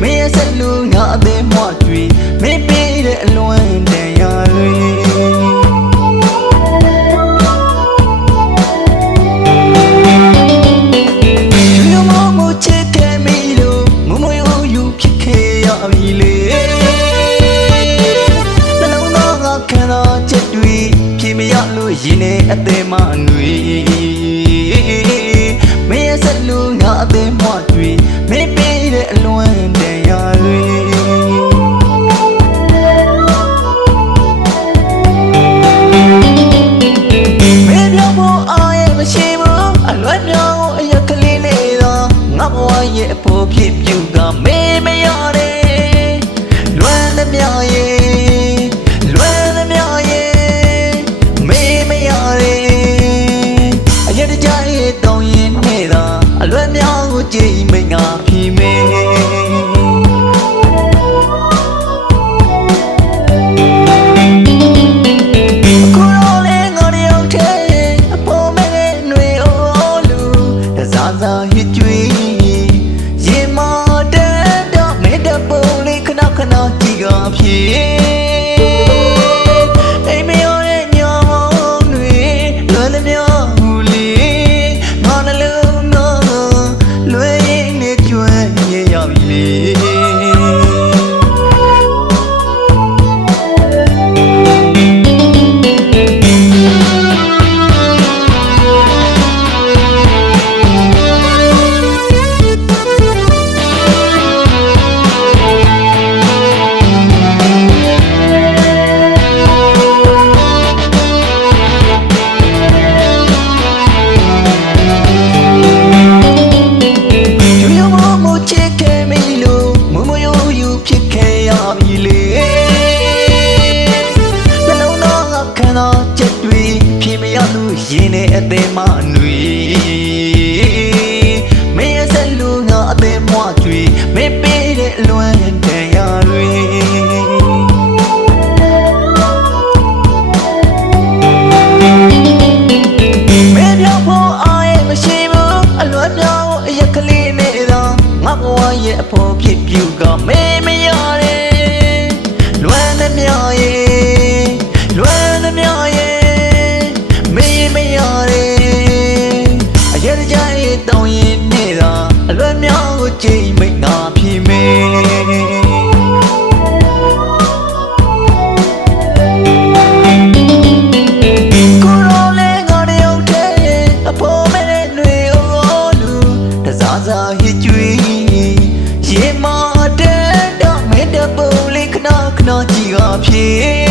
မင်းရဲ့ဆက်လူငါအသေးမွားတွေမင်းပေးတဲ့အလွန်တန်ရာတွေရင်နဲ့အသေးမနွေမင်းရဲ့ဆက်လူငါအသေးမွားတွေမင်းပေးတဲ့အလွန်တန်ရာတွေမင်းပြောဖို့အားရမရှိဘူးအလွယ်မြောင်းအရက်ကလေးလေးတော့ငါဘဝရဲ့အဖို့ဖြစ်ပြုကမင်းမရတဲ့လွယ်သမျှရဲ့အလွယ်မြောင်းကိုကြည်မိတ်ငါဖြီးမေအခုတော့လေငါတယောက်တည်းအပေါ်မဲ့ຫນွေအိုးလူတစားစားဟစ်ကြွေးရင်မတဲ့တော့မေတ္တပုံလေးခဏခဏကြည့်ကဖြီးအိမ်မရောတဲ့ညောင်းတွေလွယ်သမျှရင်နဲ့အသေးမနွေမင်းရဲ့ဆက်လူငါအသေးမွားတွေမင်းပေးတဲ့အလွန်တန်ရာတွေမင်းပြောဖို့အားရမရှိဘူးအလွယ်ပြောင်းအရက်ကလေးနဲ့တော့ငါဘဝရဲ့အဖို့ဖြစ်ပြုကမင်းမရတဲ့လွယ်သမျှရဲ့လွယ်သမျှရဲ့တောင်းရင်နေတာအလွယ်မြောင်းကိုကြိမ်မိတ်ငါဖြီးမေကိုရောလေငါတယောက်တည်းအဖို့မဲ့ຫນွေအိုးလူတစားစားဟစ်ကြွေးရင်မတဲ့တော့မေတ္တပုံလေးခဏခဏကြည့်ကဖြီး